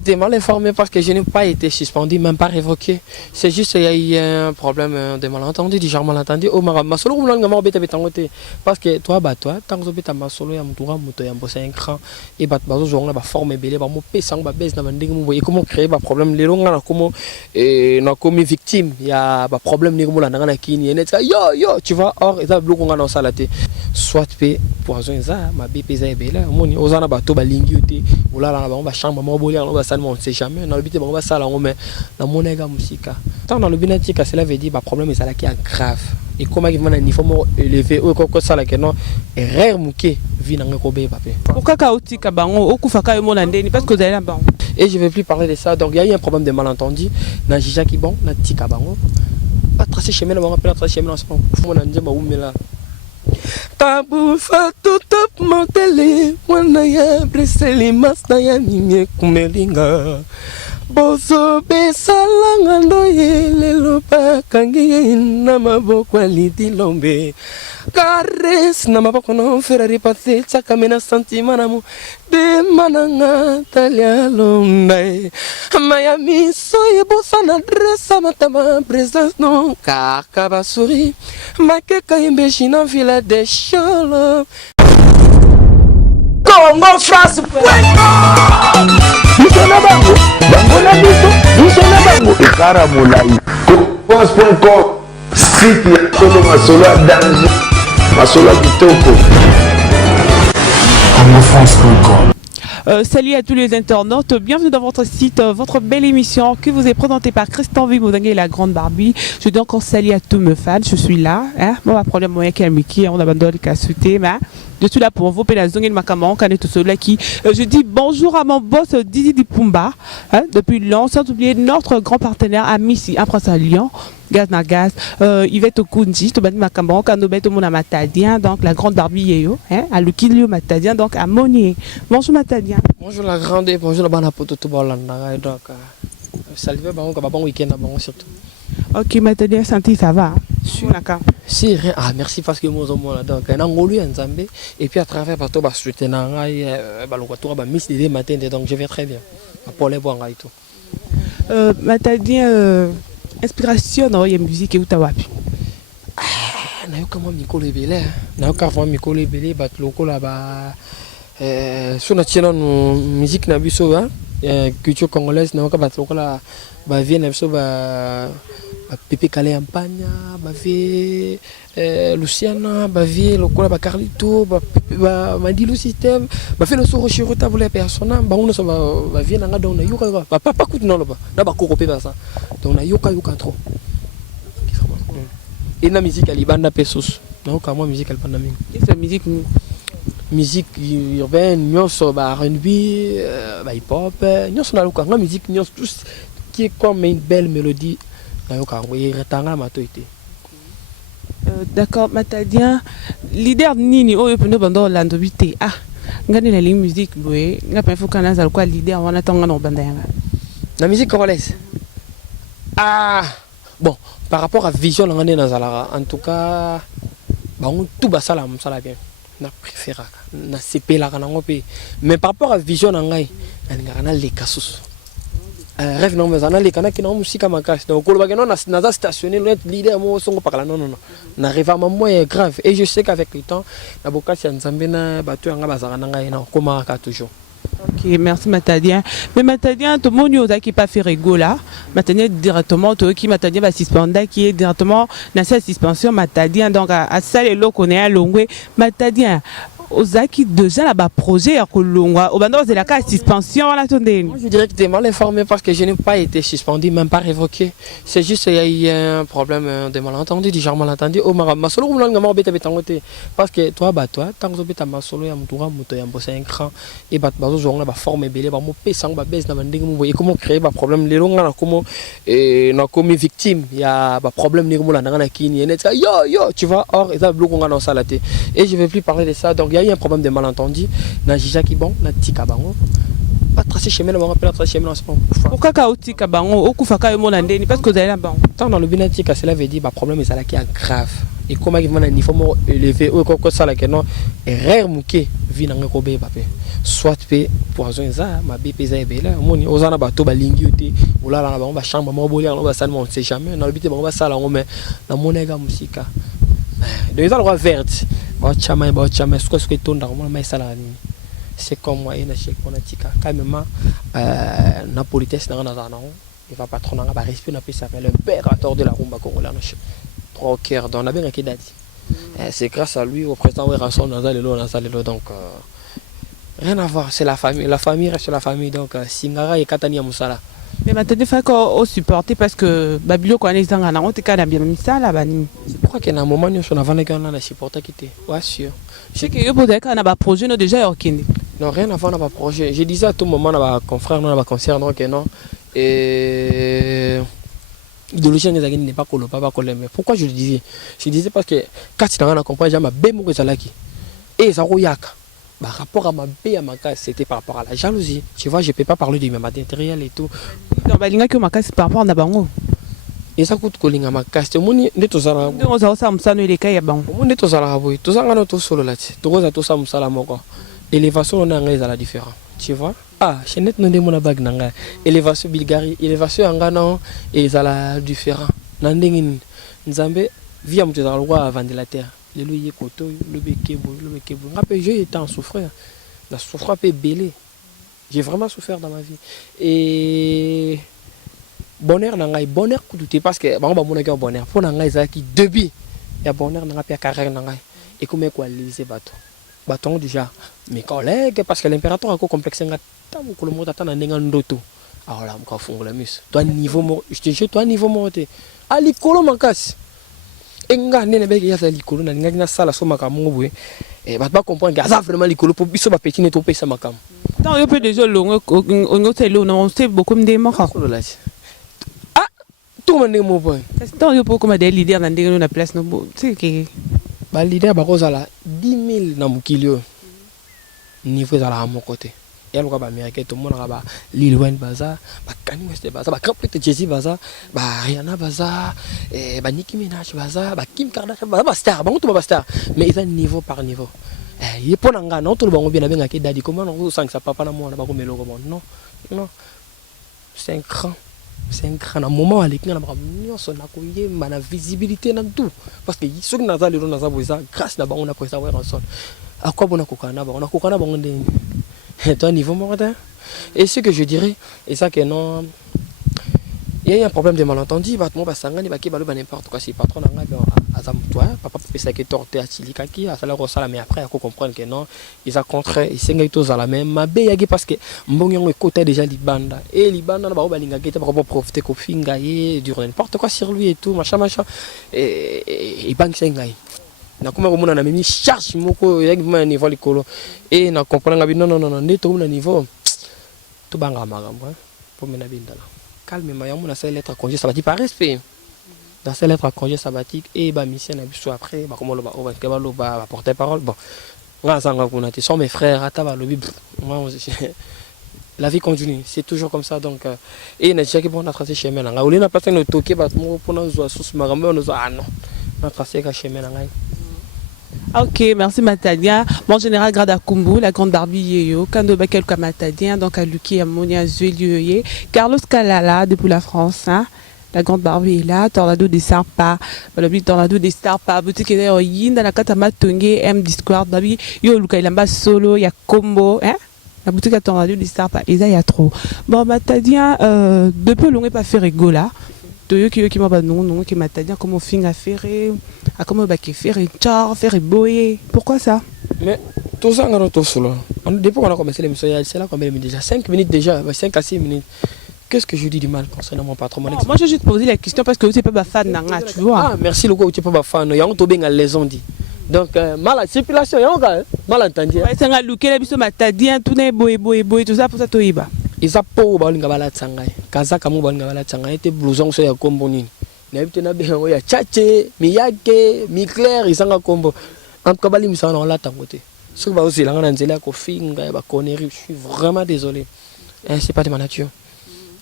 J'étais mal informé parce que je n'ai pas été suspendu, même pas révoqué. C'est juste qu'il y a eu un problème de malentendu, du genre malentendu. Parce que toi, tant que tu as masolo, tu as un cran, et tu as une forme belle, tu as et comment créer un problème. Les gens comme victime, il y a un problème. Tu vois, or, il y a un soit poison, ma BPZ est belle. On a bateau, balingi, voilà, la chambre, on ne sait jamais. Dans le but de ça, on met dans mon éga musique. Tant dans le binatique, cela veut dire que le problème est qui est grave. Et comment il va un niveau élevé ou quoi ça là que non est rare mouké vit dans le cobé papier. Pourquoi chaotique à Bango, au Koufaka et Molandé, parce que vous avez là-bas. Et je ne vais plus parler de ça. Donc il y a eu un problème de malentendu. Dans Jija qui bon, dans Tika Bango. Pas tracer chemin, on va pas tracer chemin, on se prend. On a dit bah là. Tabu fatu top motele wana ya breseli masta ya mimie kumelinga bozo besalanga ndoye lelo pakangi na maboko aliti lombe kares na maboko no ferari pate chakamena santima namu de mananga talia lombe maya miso yebosa na dressa matama présence no kakaba souri makeka imbeshi na villa de Cholo Congo France Nisona bango bango na biso nisona bango Ekara molai France.com site ya solo masolo ya danger masolo ya kitoko CongoFrance.com. Salut à tous les internautes, bienvenue dans votre site, votre belle émission qui vous est présentée par Christian Vimodangue et la Grande Barbie. Je dis encore salut à tous mes fans, je suis là. Moi, ma problème, moi, qui est Mickey, on abandonne le cas sauté, mais je suis là pour vous, la zone de Makaman, quand tout cela qui. Je dis bonjour à mon boss Didi Dipumba, depuis Lyon, sans oublier notre grand partenaire Amici, un prince à Lyon. Gaz na gaz, Yvette Okunji, Tobani Makamon, Kanobet Omona Matadien, donc la Grande Barbie Yeyo, à Lukilio Matadien, donc à Monier. Bonjour Matadien. Bonjour la Grande, bonjour la Banapoto Tobalanda, donc salut, bon week-end à bon surtout. Ok Matadien, santé, ça va? Si, ah merci parce que moi donc un angolu en Zambie et puis à travers partout bah soutenir bah miss des matins donc je vais très bien. Pour les boire et tout. Matadien inspiration dans la musique et où tu as wapi? Nayoka moi Mikolo Ebele, nayoka moi Mikolo Ebele bat loko là ba sur notre musique na biso culture congolaise nayoka bat loko là ba vient na biso ba Pepe Kale Ampagna, ba vie Luciana, ba vie loko là ba Carlito, ba Mandilo système, ba fait le soro chirota voler personne, ba on so ba vie na donc na yoka ba pas coûte non là ba na ba kokopé ba ça. Donc na yoka trop. Et la musique elle banda pesos. Donc moi musique elle banda mingi. Quelle musique musique urbaine, nyonso ba R&B, ba hip hop, nyonso na loka, musique nyonso tout qui est comme une belle mélodie. Na yoka oui retanga matoité. D'accord, Matadien, leader nini oyo peno bando landobité. Ah, ngani la musique boye, ngapa faut kana za quoi leader wana tonga no banda yanga. La musique congolaise. Ah, bon, par rapport à vision en tout cas, on tout bas la bien. Na préféré, na CP la mais par rapport à vision on a les casus. Rêve non mais on a les canaux qui n'ont musique à ma casse. Donc on va na stationné notre leader moi son par là non. N'arrive à moi grave et je sais qu'avec le temps la bokasi en Zambena batu anga bazana ngai na comment toujours. Ok, merci Matadien. Mais Matadien, tout le monde qui pas fait rigola. Matadien directement, tout qui Matadien va suspendre, qui est directement dans cette suspension Matadien. Donc à ça les lots qu'on est à Longwe. Matadien, Ozaki déjà là-bas projet à Kolongwa. Au bandon c'est la cas suspension là attendez. Moi je dirais que tu es mal informé parce que je n'ai pas été suspendu, même pas révoqué. C'est juste qu'il y a eu un problème de malentendu, du genre malentendu. Au Masolo on l'a embêté parce que toi tant que tu as Masolo ya mutura moto ya mbosa un cran et bazo jonga ba forme belé ba mo pesang ba base na bandinga mo et comment créer ba problème les longs na comment na comme victime il y a ba problème ni mo la na kini yo tu vois or ça bloque on a dans ça là et je vais plus parler de ça donc il y a un problème de malentendu na Jija qui bon na Tika Bango pas tracer chemin on va pas tracer chemin on se prend. Pourquoi chaotique Bango au Koufaka et Molandé parce que vous avez là-bas. Tant dans le binatique cela veut dire bah problème est ça là qui est grave. et comment il va un niveau élevé ou quoi ça là que non et rare mouké vient en kobe papé soit pe poison ça ma bébé ça est belle moni ozana bato balingi yote olala na bango ba chambre mo bolia na ba salle on sait jamais na lobité bango ba sala ngome na monega musika de ça le verte ba chama ce que tonda mo ma sala ni c'est comme moi et na chek pour na tika quand même na politesse na il va patron na ba respect na pe s'appelle l'impérateur de la rumba congolaise trois cœurs dans la bien qui date c'est grâce à lui au président Werrason Nazalelo donc rien à voir, c'est la famille reste la famille donc Singara et Katania Moussala. Mais maintenant, il faut qu'on supporte parce que Babylone connaît les Angana, on te calme bien Missala bani. Je crois qu'il y a un moment où on a vendu qu'on a supporté qui était, ouais sûr. Je sais que yo peut-être qu'on a pas projet non déjà aucun. Non rien à voir, on a pas projet. Je disais à tout moment on a confrère, on a concert donc non et l'idéologie n'est pas colo, pas colo. Mais pourquoi je le disais? Je disais parce que quand tu n'as pas compris, j'ai ma bémo que ça là qui et ça royaka. Par rapport à ma bé à ma casse, c'était par rapport à la jalousie. Tu vois, je peux pas parler de mes matériels et tout. Non, bah l'inga que ma casse par rapport à bango. Et ça coûte colinga ma casse. Mon ne to zara. Non, ça me sonne les cas ya bango. Mon ne to zara boy. To zara no to solo là. To goza to sam sala moko. Élévation on a ngeza la différence. Tu vois? Ah, chenet no de mona bag nanga. Élévation Bulgarie, élévation angana et ça la différent. Nandengin Nzambe via mtu za loi avant de la terre. Le loyer koto, le bekebo. Rappelez, j'ai été en souffrance. La souffrance peut belé. J'ai vraiment souffert dans ma vie. Et bonheur nangai, bonheur kouté parce que bon ba monaka bonheur. Pour nangai ça qui début. Il y a bonheur nangai pia carrière nangai. Et comment quoi les bateaux. Bâton déjà mes collègues parce que l'impérateur a encore complexé ngata ko le mota tana nenga ndoto. Alors là, on fongo la mus. Toi niveau je te jure toi niveau monté. Ali kolo makas. Enga nene beke ya sali kolo na ngaki na sala so makamu boye et ba comprendre que ça vraiment likolo pour biso ba petit ne to pesa makamu tant yo peut déjà longo on hôtel on sait beaucoup de maka ah tout monde mo boy tant yo pour comme des leaders na ndenge na place no tu sais que ba leader ba kozala 10 000 na mukilio niveau za la mon côté et alors ba américain tout le monde ba Lil Wayne baza ba Kanye West baza ba Complete Jay-Z baza ba Rihanna baza et ba Nicki Minaj baza ba Kim Kardashian baza ba star ba tout ba star mais ils ont niveau par niveau il pour nanga non tout le monde bien bien ki dadi comment on sent que ça papa na moi na ba ko melo comment non c'est un grand moment avec na ba nyonso na ko yemba na visibilité na tout parce que ceux qui naza lelo naza boza grâce na ba on a président Werrason à quoi bon kokana ba on a kokana ba on toi niveau mortel et ce que je dirais et ça que non il y a un problème de malentendu bah moi bah sangani bah qui bah n'importe quoi si patron n'a pas azam toi papa peut ça que torté à chilika qui a ça la rosala mais après il faut comprendre que non ils a contre ils sont tous à la même ma bé parce que mbongo écoutait déjà libanda et libanda bah balinga qui était pour profiter ko finga et durant n'importe quoi sur lui et tout machin et banque sengai na kuma komona na mimi charge moko ya ngima niveau likolo et na comprendre nga non neto na niveau to banga magambo pour mena bindala calmement ya mona sa lettre congé sabbatique par respect dans cette lettre congé sabbatique et ba mission na biso après ba komo loba oba keba loba porter parole bon nga sanga kuna te sont mes frères ata ba lobi moi la vie continue c'est toujours comme ça donc et na chaki bon na tracer chemin nga oli na pasa no toke ba mo pona zo sous magambo no zo ah non na tracer ka chemin nga. Ok, merci Matania. Mon général Grada Kumbu, la grande Barbie Yeyo, Kando Bakel Kamatadien, donc à Luki Amonia Zuelioye, Carlos Kalala depuis la France, hein. La grande Barbie est là, Tornado des Sarpa, le but Tornado des Sarpa, boutique est là, Yin, dans la Katama Tongue, M Discord, Babi, Yo Luka Ilamba Solo, il y a Combo, hein. La boutique à Tornado des Sarpa, et ça il y a trop. Bon, Matadien, depuis l'on n'est pas fait rigola. Qui m'a dit non, qui m'a dit comment fin à faire, à comment faire char, faire boyer. Pourquoi ça? Mais tout ça, on a tout solo. Depuis qu'on a commencé l'émission, c'est là qu'on a déjà 5 minutes déjà, 5 à 6 minutes. Qu'est-ce que je dis du mal concernant mon patron? Moi, je vais juste poser la question parce que vous n'êtes pas fan, tu vois. Ah, merci, le gars, vous n'êtes pas fan. Il y a un tobé à les dit. Donc, mal circulation, il y a un mal entendu. C'est un look, il y a un tout n'est boy, tout ça pour ça, tout y va. Isa po balinga bala tsangai kazaka mo balinga bala tsangai te blouson so ya kombo nini na bite na bengo ya chache miyake mi clair isanga kombo en tout cas bali misana on lata ngote so ba aussi langa na nzela ko finga ba connerie je suis vraiment désolé c'est pas de ma nature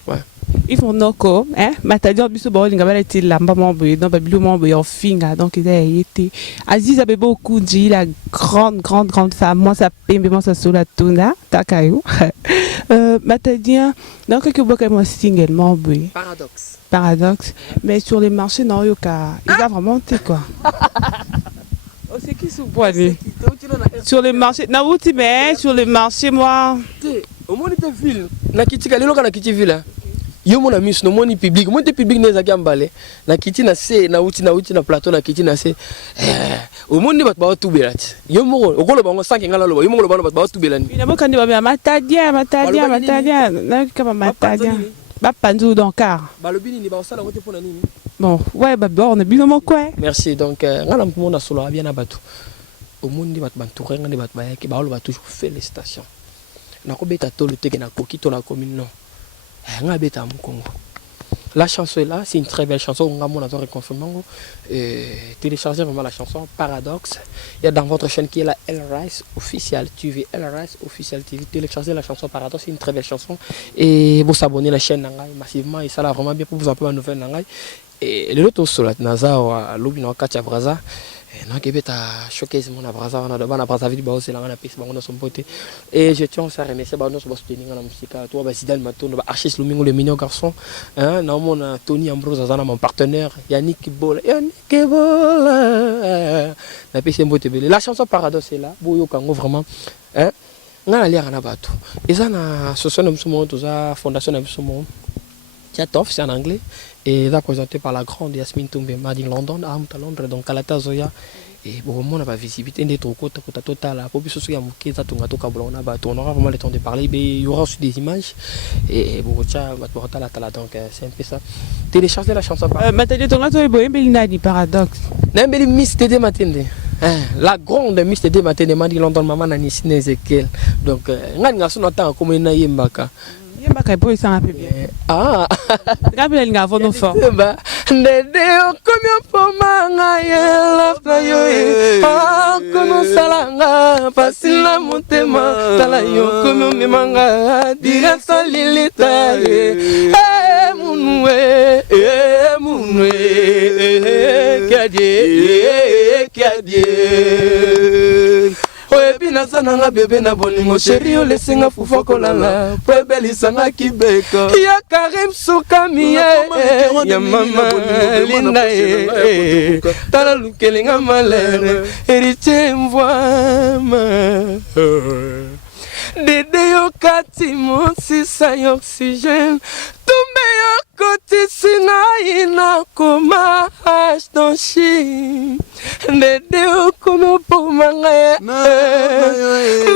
ouais Ils font noko, hein? Matadi en biso bawali ngabala été lamba mambo dans babilo mambo en finga donc il a été. Aziz avait beaucoup dit la grande femme. Moi ça pembe moi ça sur la tuna takayo. Matadi donc que boka moi single mambo. Paradoxe. Mais sur les marchés non yoka, il va vraiment t'es quoi. Oh c'est qui sous poignet? Sur les marchés, na outi mais sur les marchés moi. Au monde de ville, na kitika lelo kana kiti ville. Yo mona mis no moni public, monte public neza kiambale. Na kiti na se na uti na plateau na kiti na se. Au monde bat ba tout belat. Yo mo okolo bango 5 ngala lo, yo mo lo bango bat ba tout belani. Ina boka ndi ba matadia na kama matadia. Ba panzu donc car. Ba lo bini ni ba osala ngote pona nini? Bon, ouais ba on est bien mon quoi. Merci donc ngala mona solo bien na batu. Au monde bat bantouré ngani bat ba yaki ba lo ba toujours félicitations. Na ko beta to le teke na koki to la commune non. La chanson est là, c'est une très belle chanson. On a téléchargé vraiment la chanson Paradoxe. Il y a dans votre chaîne qui est la El Rice Official TV. El Rice Official TV. Téléchargez la chanson Paradoxe, c'est une très belle chanson. Et vous abonnez à la chaîne massivement. Et ça là vraiment bien pour vous appeler ma nouvelle. Et le retour sur la Naza à l'Obino Katia Braza. Non, qui est à showcase mon abraza, on a devant abraza vite, c'est la piste, on a son pote. Et je tiens à remercier nos soutenir la musique. Toi, Basidal Maton, Archis Lumingo, le mignon garçon. Non, mon Tony Ambrose, mon partenaire, Yannick Bola. La piste est beauté. La chanson Paradoxe est là, Boyo Kango vraiment. On a l'air à Nabato. Et ça, na association de Moussoumo, la fondation de Moussoumo. Tiatof, c'est en anglais. Et là, présenté par la grande Yasmine Toumbe, Made in London, à Londres, donc à la Tazoya. Et bon, on n'a pas visibilité, on est trop total. La population est moquée, on aura vraiment le temps de parler. Il y aura aussi des images. Et bon, donc c'est un peu ça. Téléchargez la chanson. Matadi, ton gâteau est beau, il paradoxe. N'aimez Miss Tédé Matende. La grande Miss Tédé Matende, Made in London, maman Nanissi Ezekiel. Donc, on a son temps comme une Yembaka. Yembaka est beau, il s'en rappelle bien. Ah! Gabriel, il y a un bon fort. Ndede okomyo pomanga yela playo kono salanga pasila motema tala yo komyo memanga dira solilita munwe kiadie Oyebi nazananga bebe na bolingo chéri olesinga fufa kolala po ebelisanga kibeko ya Karim Soukami ya mama linda tala lukelinga malere héritier mvoama Dede yo kati monsisa ya oxygène Tumbe yo koti sina ina koma ashtonshi Dede yo kono pomanga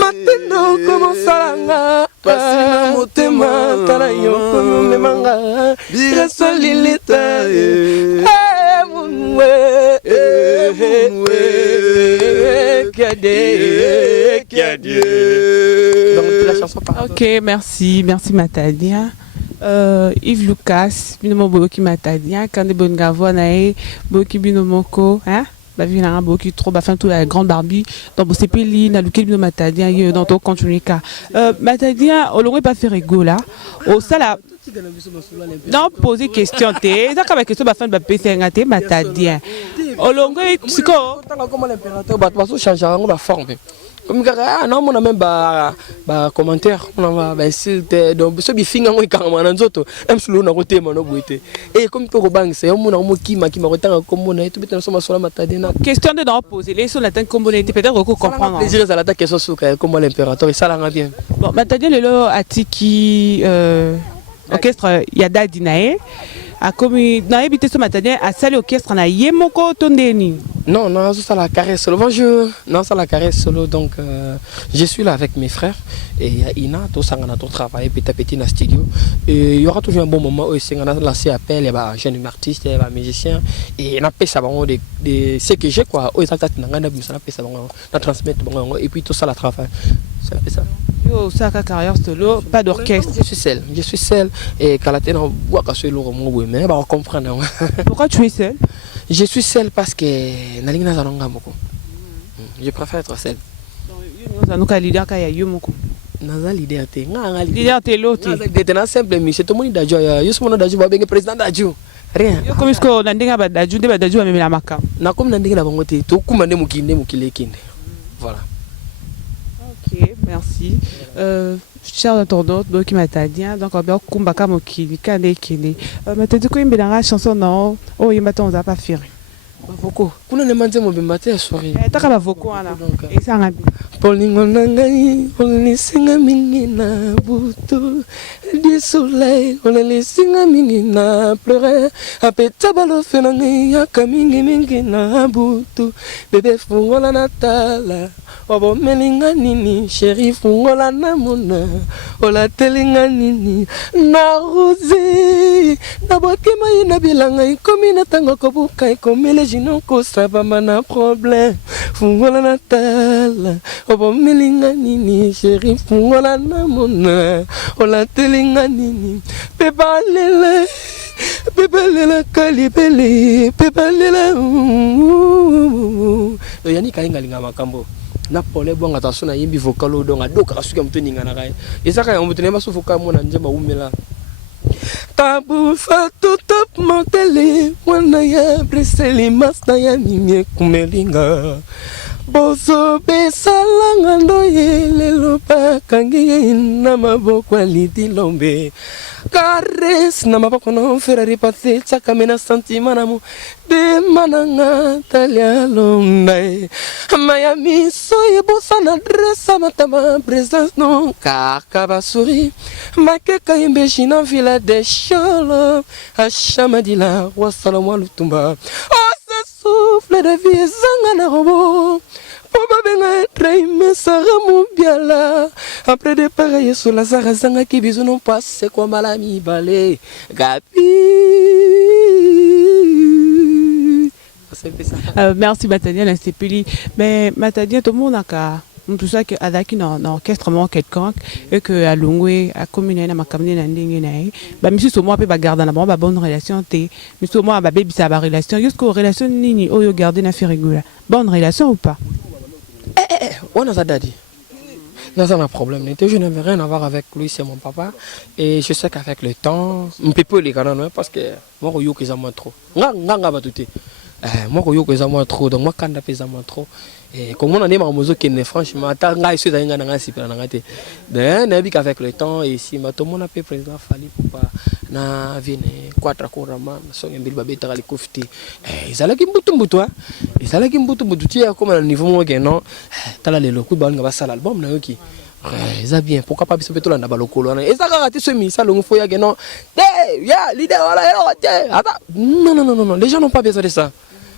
Matendo kono salanga Pasina motema Tala yo kono memanga Reso lilita Munwe Kiadie Ok, merci Matadia. Yves Lucas, binomo boki Matadia, Kande Bongavo nae, boki binomoko, hein? Bavina boki trop, bafin tout la grande Barbie, dans vos CPLI, na luquel bino Matadia, dans ton continuer ka. Matadia, on l'aurait pas fait rigolo là. Au sala. Non, poser question, t'es. Ça, comme question, bafin de bapé, Matadia. On l'aurait, c'est quoi? Comment l'impérateur, bah, tout change, on va former. Comme non, on a même bah commentaire, on a donc ce bifinga on est carrément dans autres, même si l'on a roté mon boité. Et comme pour banque, c'est un monde qui m'a retenu comme on a tout bête sur ma matadina. Question de d'en poser les sur la tête comme on était peut-être qu'on comprendre. Plaisir à la tête question sur comme l'impérateur et ça l'a bien. Bon, matadien le lo atiki orchestre Yada Dinae. A comme na habité ce matin à salle orchestre na yemoko tondeni. Non, non, ça la caresse solo. Bonjour. Non, ça la caresse solo. Donc, je suis là avec mes frères. Et il y a Ina, tout ça, on a tout travaillé petit à petit dans le studio. Et il y aura toujours un bon moment où on a lancé appel, il y a jeune artiste, il y a musicien. Et on a fait ça, de ce que j'ai, quoi. On a fait ça, on a transmis, et puis tout ça, la travail. C'est un peu ça. Yo, ça, carrière solo, pas d'orchestre. Je suis seul. Et quand la tête, on voit que c'est le roman, mais on va comprendre. Pourquoi tu es seul? Je suis seul parce que je préfère être seul. naza leader te nga leader te l'autre leader na simple monsieur to moni dajo ya yo somo dajo ba benga président dajo rien yo comme ko na ndinga ba dajo nde ba dajo ba memela makam na comme na ndinga na bango te to kuma nde mukile kinde voilà. OK, merci. Cher internaute, donc matadien, donc on va kumbaka mokili kande kende. Matadi ko imbelanga chanson non, oh yimbato on va pas faire. Voko kuna ne manze mo bemba te soirée. Taka ba voko ana. Et ça ngabi. Polingo nangai, olini singa mingi na butu. Du soleil, olini singa mingi na pleurer. Apeta balo fenangi ya kamingi mingi na butu. Bébé fungola natala. Obo melinga nini, chéri fungola namuna. Ola telinga nini, na rose. Na bokema ina bilanga ikomi na tango kobuka ikomele jino ko sabama na problème. Fungola natala. Obo melinga nini, chéri fungola namuna. Ola telinga nini, pebalela. Pebalela kalibele, pebalela. Yani kainga linga makambo. Na pole bonga tasuna yimbi vocal donga doka kasuka mtu ninga na kai isaka ya mtu nema sufuka mona njema umela tabu fatu top motele wana ya briseli masta ya mimye kumelinga bozo besalanga ndoye lelo pakangi na maboko aliti lombe cares na maboko no ferari pate chakamena sentima namu de mananga talia londe Miami soye bossa na dressa matama présence non kakaba souri makeka imbeshina villa de cholo ashamadila wasalamu lutumba oh ce souffle de vie zanga na robo après de pareils sur la zarazanga qui bisou non passe comme malami balé gapi. Merci Matadien la stipuli mais Matadien tout le monde a tout ça que adaki na orchestre mo quelqu'un et que à Longwe à commune na makamne na ndenge na ba monsieur so mo pe ba garder na ba bonne relation te monsieur mo ba baby ça ba relation jusqu'aux relations nini oyo garder na fait régulier bonne relation ou pas on a ça daddy non ça n'a problème je n'avais rien à voir avec lui c'est mon papa et je sais qu'avec le temps on peut pas les canons parce que moi yo que ça moi trop nga ba touté moi yo que ça moi trop donc moi quand ça moi trop et comme on en est marmozo qui ne franchement attends nga ici dans nga si na ngate ben na bi qu'avec le temps et si ma tout mon appel président fallait pour pas na vine quatre kurama so ngembil ba betara li kofti izala ki mbutu izala ki mbutu ti ya comme niveau mo ke non tala lelo ku ba nga ba sala album na yoki ça bien pourquoi pas biso betola na balokolo na ezaka raté ce misa longo foya ke non ya leader wala non les gens n'ont pas besoin de ça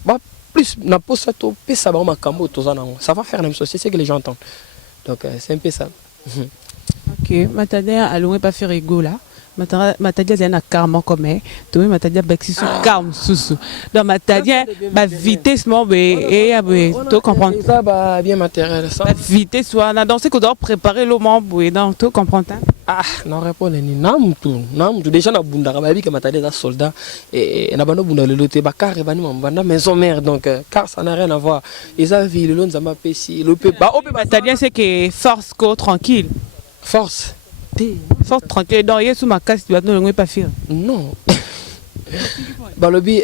bah plus na posa to pesa ba makambo to za nango ça va faire la même chose c'est ce que les gens entendent donc c'est un peu ça. OK Matadien a loin pas faire ego là Matadien c'est un karma comme toi Matadien baxi sur karma sous donc Matadien ba vitesse mon et tu comprends ça va bien matériel ça vitesse soit na danser que doit préparer le membre et donc tu comprends ah non répond ni namtu déjà na bunda ka ba bi que Matadien est soldat et na bano bunda le loté ba car ba ni mbanda maison mère donc car ça n'a rien à voir et ça vie le nzamba pesi le pe ba Matadien c'est que force ko tranquille force force tranquille dans yesu makasi tu vas ne pas faire non balobi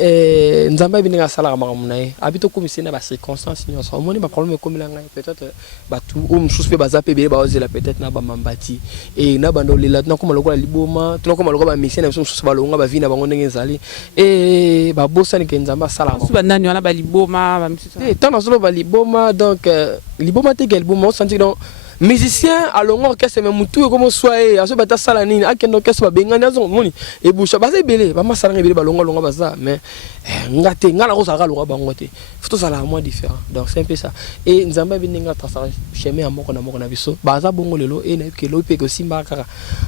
nzamba bininga sala makamuna habito komisi na ba circonstances nyonso omoni ba problème comme la ngai peut-être ba tout suspect ba zape be ba ozela peut-être na ba mambati et na bando lela na koma lokola liboma tuna koma lokola ba mission na biso ba longa ba vina bango ndenge ezali et ba bosani ke nzamba sala ba nani wana ba liboma ba monsieur tant na solo ba liboma donc liboma te quel liboma on senti donc musicien à longueur orchestre mais mutu comme soyez à ce bata sala nini akendo orchestre ba bengani azo moni e boucha ba se belé ba masala ngebele ba longa baza mais ngate ngala ko sala longa bango te faut ça la moins différent donc c'est un peu ça et nzamba bininga trasa chemin à moko na biso baza bongo lelo et na ke lo pe ko simba kaka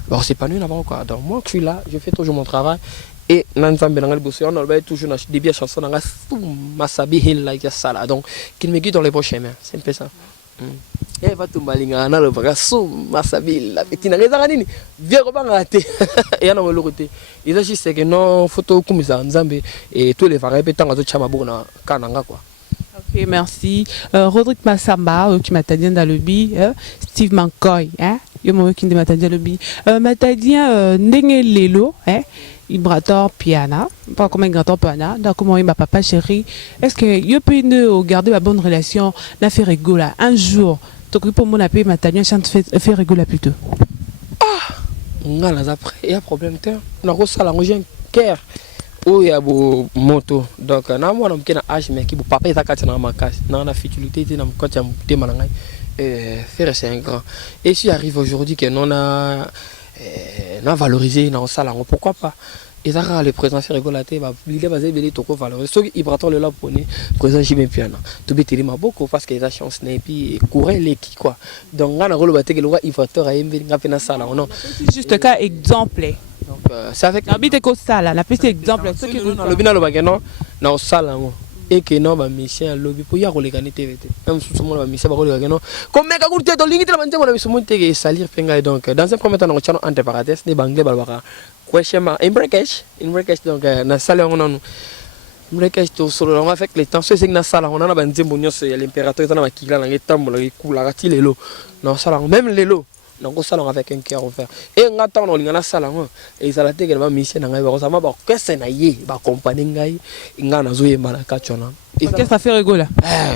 bon c'est pas nous na bango quoi donc moi je suis là je fais toujours mon travail et nzamba na liboso on va toujours na début de chanson na masabi hill like ça donc qu'il me guide dans les prochains chemins c'est un peu ça. Eh va tumbalinga na le bagaso masabila etina ngeza nini vieux ko banga te ya na lo côté il s'agit c'est que non photo kumisa nzambe et tous les varais petanga zo chama boko na kananga quoi Ok, merci. Rodrigue Massamba, qui m'a dit dans le bi, Steve Mankoy, hein, yo mo qui m'a dit le bi. M'a dit ndenge lelo, hein, Ibrator Piana, pas comme Ibrator Piana, donc comment il m'a papa chéri. Est-ce que yo peut nous garder la bonne relation, n'a fait rigola un jour. Donc pour mon appel m'a dit chante fait rigola plutôt. Ngala après, il y a problème terre. Na ko sala ngo jen ker. O ya bo moto. Donc na mo na mkena âge mais ki bo papa eza kati na makasi. Na futilité na mkoti ya mutema na ngai. Faire c'est un grand. Et si arrive aujourd'hui que non a valorisé na sala ngo, pourquoi pas? Et ça le président fait rigolater bah l'idée basée belé toko valoriser. So Ibrator le là pone président Jimé Piana. To beteli maboko parce que il a chance na puis courir les qui quoi. Donc ngana rolo bateke le roi Ibrator a yembe ngapé na sala non. C'est juste cas exemple. Donc c'est avec Habite ko sala, na petit exemple ce qui non le bina le bagano na sala ngo. Et que non ba mission lobby pour y aller gagner TVT. Même sous mon ba mission ba ko gagner non. Comme meka courte to lingite la bande mon mission monte que salir penga donc dans un premier temps on tient entre parenthèses des banglais balbara. Question in breakage donc na salle on non. Breakage to solo on avec les temps c'est na salle on na ba nzembo nyose ya l'impérateur na ba kila na ngetambola ikula kati lelo. Na salle même lelo. Donc on salon avec un cœur ouvert et on attend on lingana salon et ça la teke ba mission na ngai ba ça ma ba kese na ye ba compagnie ngai ngana zo yemba na kachona et qu'est-ce que ça fait rigoler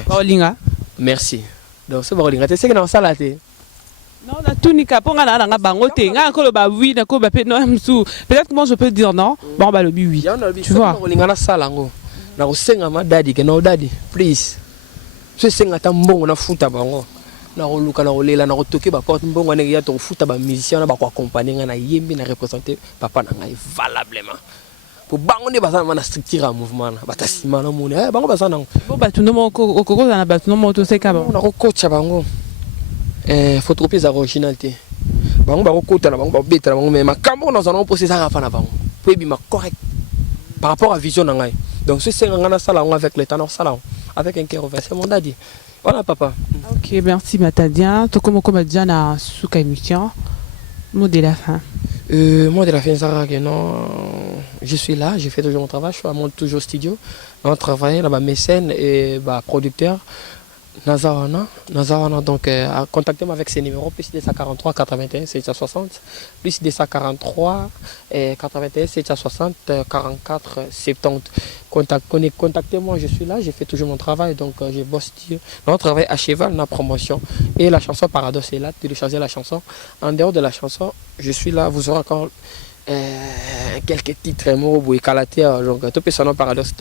ba linga merci donc c'est ba linga c'est que na sala te non na tout ni kaponga na nga bango te nga ko ba oui na ko ba pe non msu peut-être que moi je peux dire non bon ba le oui tu vois on lingana sala ngo na ko senga ma daddy que no daddy please c'est senga ta mbongo na futa bango na roluka na rolela na rotoke ba porte mbongo na ya to futa ba musicien na ba ko accompagner na yembi na représenter papa na ngai valablement pour bango ne bazana na structure mouvement na batasima na moni bango bazana bo ba tuno mo ko ko na ba tuno mo to se ka ba na ko coach bango photocopie za originalité bango ba ko kota na bango ba beta na bango mais makambo na zana poser ça rafa na bango pour bien correct par rapport à vision na ngai donc c'est ça ngana sala avec le temps sala avec un cœur ouvert c'est mon daddy. Voilà papa. Ok, merci Matadia. Tu comment déjà na souka émission. Mot de la fin. Mot de la fin Zara que non, je suis là, je fais toujours mon travail, je monte toujours au studio, on travaille là-bas mécène et bah producteur. Nazawana donc contactez-moi avec ces numéros plus 243 81 760 plus 243 81 760 44 70. Contactez-moi, je suis là, je fais toujours mon travail donc je bosse on travaille à cheval dans la promotion et la chanson Paradoxe est là, téléchargez la chanson. En dehors de la chanson, je suis là, vous aurez encore quelques titres mots pour écalater donc tout ça non Paradoxe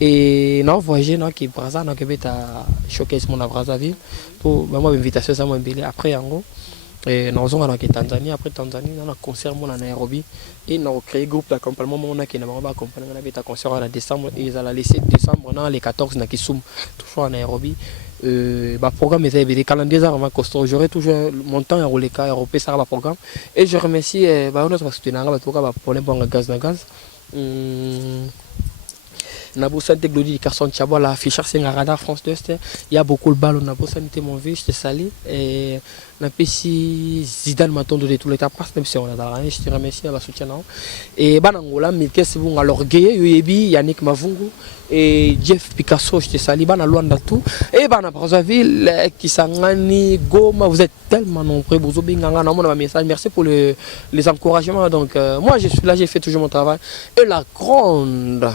et non voyager non qui Brazza non que beta showcase mon Brazzaville pour moi invitation ça moi après en gros et nous allons en Tanzanie après Tanzanie on a concert mon à Nairobi et nous créé groupe d'accompagnement mon qui n'a pas accompagné on a beta concert en décembre et ils allaient laisser décembre non les 14 na Kisumu toujours à Nairobi programme est des calendriers vraiment costaud. J'aurai toujours mon temps à rouler car européen ça va programme et je remercie notre soutenir pour le gaz Nabo Santé Glody Carson Chabo la Fischer c'est un radar France 2 il y a beaucoup de balles Nabo Santé mon vie je te salue et na pesi Zidane m'attend de tous les temps même si on a dans je te remercie à la soutien et banangola milke c'est bon alors gay yebi Yannick Mavungu et Jeff Picasso je te salue bana Luanda tout et bana Brazzaville Kisangani Goma vous êtes tellement nombreux bozo binganga na mon message merci pour les encouragements donc moi je suis là j'ai fait toujours mon travail et la grande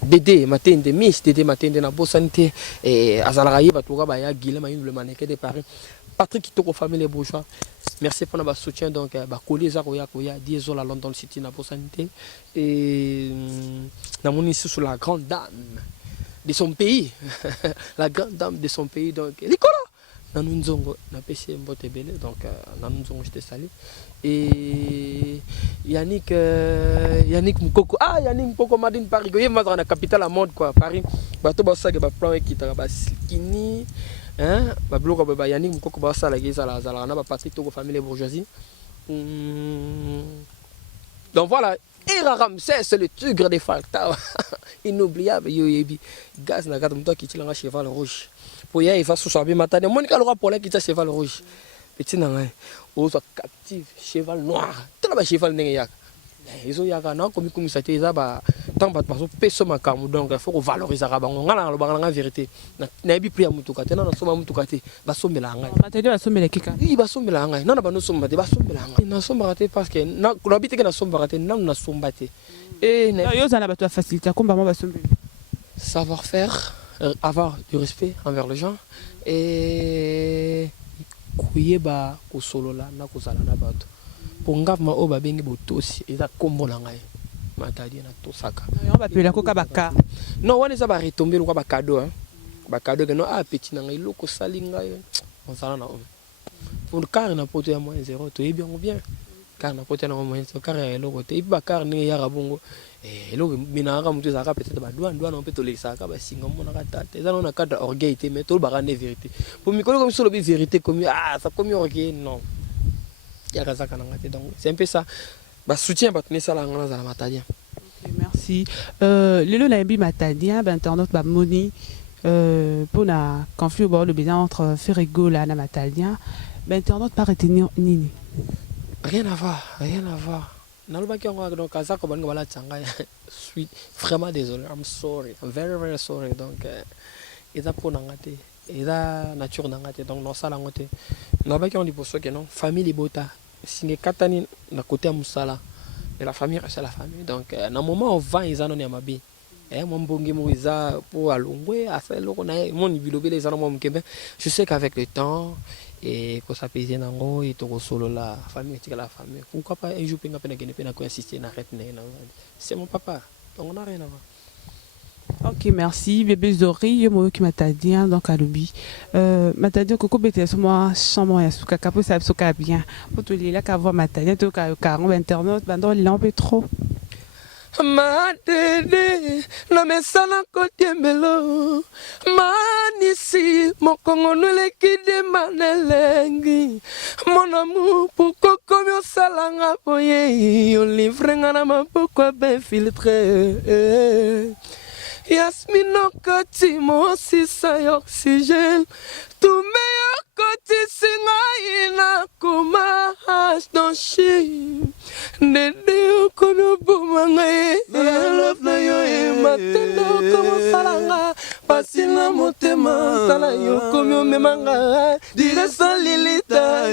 Dédé Matende Miss Dédé Matende na Bosanité et azalaka yeba toka ba ya Guilhem le mannequin de Paris Patrick Kitoko famille les bourgeois merci pour notre soutien donc ba coller za koya 10 la London City na Bosanité et na moni sur la grande dame de son pays la grande dame de son pays donc Nicolas Nanou Nzongo na PC Mbote Belé donc Nanou Nzongo je te salue et Yannick Mukoko Yannick Mukoko Madine Paris goye ma dans la capitale à mode quoi Paris bato ba ça que ba plan qui ta ba skini hein ba bloco ba Yannick Mukoko ba ça la gisa la na ba Patrick Togo famille bourgeoisie donc voilà et Ramsès c'est le tigre des Falta inoubliable yoyebi gaz na gata mto qui tila cheval rouge pour y aller va sous saber matin mon ka le roi pour qui ta cheval rouge petit nanga aux captive cheval noir tout là cheval nenga yak ils ont yaka na comme ça te za ba tant bat baso peso makamu donc il faut valoriser rabango ngala lo bangala vérité na bi priya mutuka te na soma mutuka te basombela ngai Matadi basombela kika oui basombela ngai na ba no somba te basombela ngai na somba te parce que na lo biteke na somba te na somba te et yo za na bato facilité komba mo basombela savoir faire avoir du respect envers les gens et kuyeba kusolola na kusala na bato pongama o babengi botosi eza kombo na ngai Matadi na tosaka on va appeler koka baka non wana eza ba retomber kwa ba cadeau hein ba cadeau que non a petit na ngai loko salinga on sala na on pour car na poto ya moins 0 to bien ou bien car na poto na moins 0 car ya loko te ba car ni ya rabongo loko binara mutu za ka peut-être ba douane on peut to lesa ka ba singa mona ka tata eza na cadre orgueil te mais to ba rane vérité pour mikolo comme solo bi vérité comme ça comme orgueil non ya ka zaka na ngate donc c'est un peu ça. Bah soutien ba tenir ça la ngana za la Matadien. OK, merci. Lelo na mbi Matadien ba internaute ba moni pour na conflit au bord le besoin entre Ferrego là na Matadien. Ba internaute pas retenir nini. Rien à voir. Na lo ba ki ngwa donc azako ba ngwa la tsanga. Je suis vraiment désolé. I'm sorry. I'm very sorry donc eza pour na ngate. Eza nature na ngate donc non ça la ngote. Na ba ki on dit pour ça que non famille bota. Si katani na côté musala et la famille reste la famille donc na moment on va ils en ont amabi mon bongi moiza pour alongwe à ça loko na mon bilobé les gens mkebe je sais qu'avec le temps et que ça pèse nango et to solo la famille tika la famille pourquoi pas un jour penga pena gene pena ko assister na rete na c'est mon papa donc on n'a rien à voir. OK, merci. Bébé Zori, yo mo ki Matadien donc alobi. Matadien koko bete so moi chambre ya suka kapo ça suka bien. Pour to lila ka voir Matadien to ka 40 internautes bando lampe trop. Matede na mesana kotiembelo manisi mokongo nule kide manelengi mon amour pourquoi comme on salanga boye on livre ngana maboko ben filtré Yasmino koti mo sisa oxygène tout meilleur koti singa ina kuma has don shi nede kono bumanga love na yo matendo como salanga pasina motema sala yo komo memanga dire sans lilita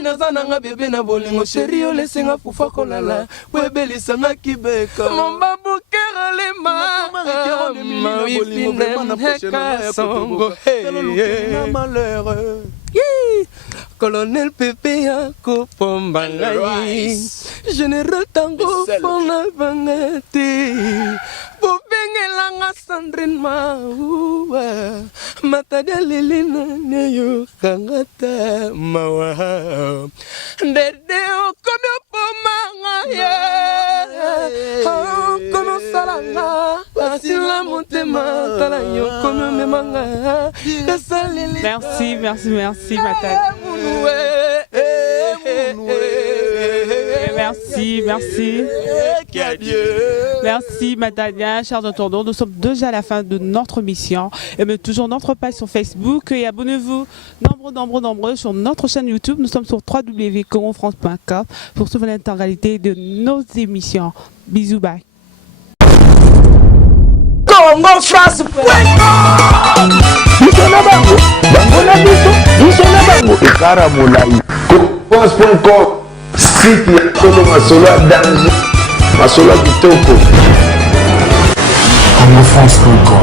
Nazana bébé na bolingo chéri o lesenga fufa kolala webeli sanga kibeka mon babu kerale ma ma bolingo na prochaine songo na malheur colonel Pepe ya kopomba ngai général tango fona bangati Bobengela Sandrine Maua Matadi lilina neyo kangata mawa Dede okono pomanga ye Okono salanga Asila motema Tala yokono memanga Merci Matadi Merci Matadien, chers internautes. Nous sommes déjà à la fin de notre mission. Et toujours notre page sur Facebook et abonnez-vous nombreux sur notre chaîne YouTube. Nous sommes sur www.congonfrance.com pour suivre l'intégralité de nos émissions. Bisous, bye. Congo France. Street ya Kolo Masolo danger Masolo kitoko Congo France.